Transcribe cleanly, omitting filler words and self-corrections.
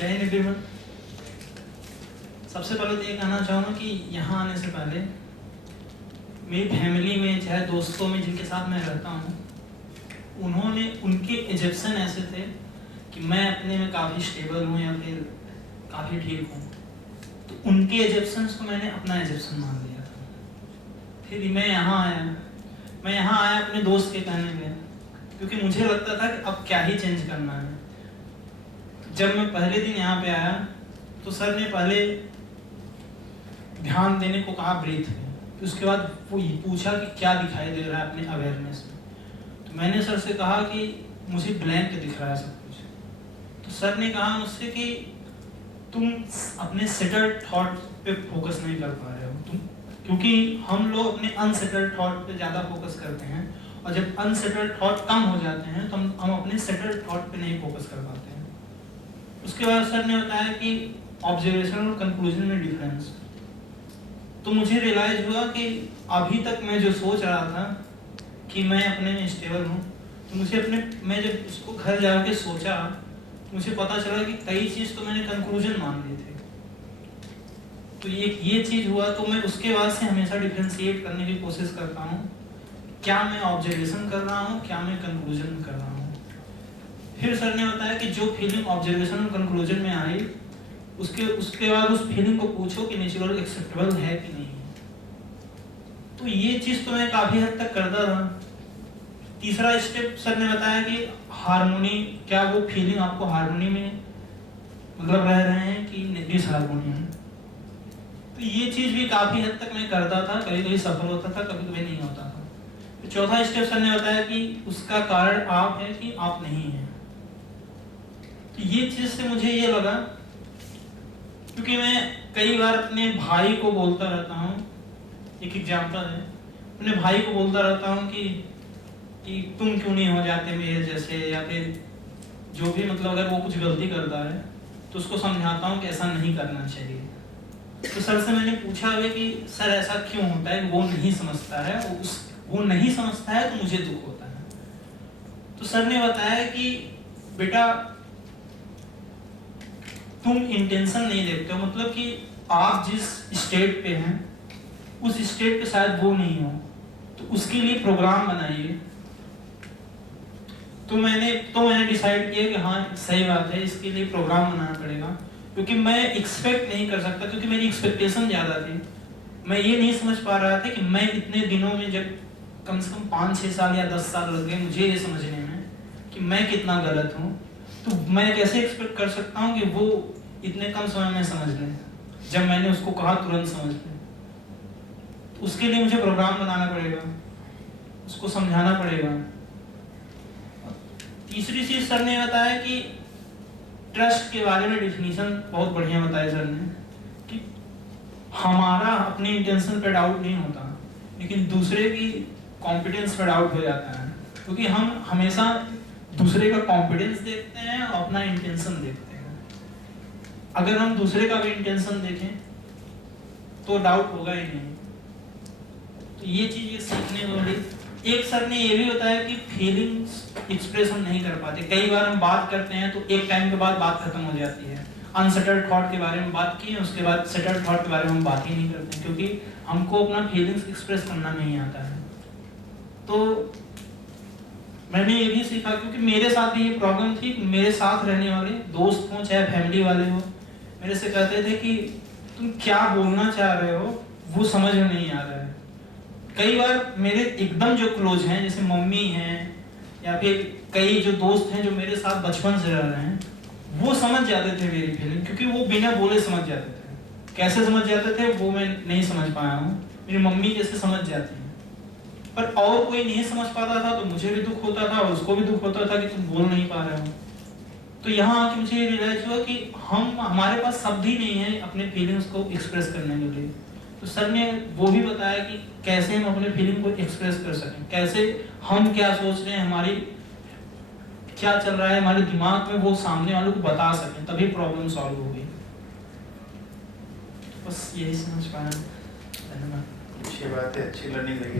जय निधिमन। सबसे पहले तो ये कहना चाहूँगा कि यहाँ आने से पहले मेरी फैमिली में चाहे दोस्तों में जिनके साथ मैं रहता हूँ, उन्होंने उनके एजप्शन ऐसे थे कि मैं अपने में काफ़ी स्टेबल हूँ या फिर काफ़ी ठीक हूँ, तो उनके एजप्शंस को मैंने अपना एजप्शन मान लिया था। फिर मैं यहाँ आया अपने दोस्त के कहने पे, क्योंकि मुझे लगता था कि अब क्या ही चेंज करना है। जब मैं पहले दिन यहाँ पे आया तो सर ने पहले ध्यान देने को कहा ब्रीथ में, तो उसके बाद वो पूछा कि क्या दिखाई दे रहा है अपने अवेयरनेस में। तो मैंने सर से कहा कि मुझे ब्लैंक दिख रहा है सब कुछ। तो सर ने कहा मुझसे कि तुम अपने सेटल्ड थॉट पे फोकस नहीं कर पा रहे हो तुम, क्योंकि हम लोग अपने अनसेटल्ड थॉट पे ज़्यादा फोकस करते हैं, और जब अनसेटल्ड थॉट कम हो जाते हैं तो हम अपने सेटल्ड थॉट पे नहीं फोकस कर पाते हैं। उसके बाद सर ने बताया कि ऑब्जर्वेशन और कंक्लूजन में डिफरेंस। तो मुझे रियलाइज हुआ कि अभी तक मैं जो सोच रहा था कि मैं अपने में स्टेबल हूँ, तो मैं जब उसको घर जाके सोचा मुझे पता चला कि कई चीज़ तो मैंने कंक्लूजन मान लिए थे। तो ये चीज़ हुआ, तो मैं उसके बाद से हमेशा डिफरेंशिएट करने की कोशिश करता हूँ, क्या मैं ऑब्जर्वेशन कर रहा हूँ, क्या मैं कंक्लूजन कर रहा हूँ। फिर सर ने बताया कि जो फीलिंग ऑब्जर्वेशन और कंक्लूजन में आई, उसके बाद उस फीलिंग को पूछो कि नेचुरल एक्सेप्टेबल है कि नहीं है। तो ये चीज़ तो मैं काफ़ी हद तक करता था। तीसरा स्टेप सर ने बताया कि हार्मोनी, क्या वो फीलिंग आपको हार्मोनी में मतलब रह रहे हैं कि डिसहार्मोनी में। तो ये चीज़ भी काफ़ी हद तक मैं करता था, कभी कभी सफल होता था, कभी कभी नहीं होता था। तो चौथा स्टेप सर ने बताया कि उसका कारण आप है कि आप नहीं हैं। तो ये चीज़ से मुझे ये लगा, क्योंकि मैं कई बार अपने भाई को बोलता रहता हूँ, एक एग्जाम्पल है, अपने भाई को बोलता रहता हूँ कि तुम क्यों नहीं हो जाते मेरे जैसे, या फिर जो भी मतलब अगर वो कुछ गलती करता है तो उसको समझाता हूँ कि ऐसा नहीं करना चाहिए। तो सर से मैंने पूछा है कि सर ऐसा क्यों होता है, वो नहीं समझता है, वो नहीं समझता है तो मुझे दुख होता है। तो सर ने बताया कि बेटा तुम इंटेंशन नहीं देखते हो, मतलब कि आप जिस स्टेट पे हैं उस स्टेट पे शायद वो नहीं हो, तो उसके लिए प्रोग्राम बनाइए। तो मैंने डिसाइड किया कि हाँ सही बात है, इसके लिए प्रोग्राम बनाना पड़ेगा, क्योंकि मैं एक्सपेक्ट नहीं कर सकता, क्योंकि मेरी एक्सपेक्टेशन ज़्यादा थी। मैं ये नहीं समझ पा रहा था कि मैं इतने दिनों में, जब कम से कम 5-6 साल या 10 साल लग गए मुझे ये समझने में कि मैं कितना गलत हूँ, तो मैं कैसे एक्सपेक्ट कर सकता हूँ कि वो इतने कम समय में समझ लें, जब मैंने उसको कहा तुरंत समझ लें। तो उसके लिए मुझे प्रोग्राम बनाना पड़ेगा, उसको समझाना पड़ेगा। तीसरी चीज सर ने बताया कि ट्रस्ट के बारे में डिफिनीशन बहुत बढ़िया बताया सर ने, कि हमारा अपने इंटेंशन पे डाउट नहीं होता, लेकिन दूसरे की कॉम्पिटेंस पे डाउट हो जाता है, क्योंकि हम हमेशा दूसरे का कॉम्पिटेंस देखते हैं और अपना इंटेंशन देखते हैं। अगर हम दूसरे का भी इंटेंशन देखें तो डाउट होगा ही नहीं। तो ये चीज़ सीखने को मिली। एक सर ने ये भी बताया कि फीलिंग्स एक्सप्रेस हम नहीं कर पाते। कई बार हम बात करते हैं तो एक टाइम के बाद बात खत्म हो जाती है। अनसेटल्ड थॉट के बारे में बात की है, उसके बाद सेटल्ड थॉट के बारे में हम बात ही नहीं करते, क्योंकि हमको अपना फीलिंग्स एक्सप्रेस करना नहीं आता है। तो मैंने ये भी सीखा, क्योंकि मेरे साथ भी ये प्रॉब्लम थी। मेरे साथ रहने वाले दोस्त हों चाहे फैमिली वाले हो, मेरे से कहते थे कि तुम क्या बोलना चाह रहे हो, वो समझ में नहीं आ रहा है। कई बार मेरे एकदम जो क्लोज हैं, जैसे मम्मी हैं या फिर कई जो दोस्त हैं जो मेरे साथ बचपन से रह रहे हैं, वो समझ जाते थे मेरी फीलिंग, क्योंकि वो बिना बोले समझ जाते थे। कैसे समझ जाते थे वो मैं नहीं समझ पाया हूँ, मेरी मम्मी जैसे समझ जाती हैं। पर और कोई नहीं समझ पाता था तो मुझे भी दुख होता था और उसको भी दुख होता था कि तुम बोल नहीं पा रहे हो। तो यहाँ आके मुझे रियलाइज हुआ कि हमारे पास शब्द ही नहीं है अपने फीलिंग्स को एक्सप्रेस करने के लिए। तो सर ने वो भी बताया कि कैसे हम अपने फीलिंग को एक्सप्रेस कर सकें, कैसे हम क्या सोच रहे हैं, हमारी क्या चल रहा है हमारे दिमाग में, वो सामने वालों को बता सकें, तभी प्रॉब्लम सॉल्व होगी। बस यही समझ पाया। धन्यवाद। अच्छी बात है, अच्छी लर्निंग रही।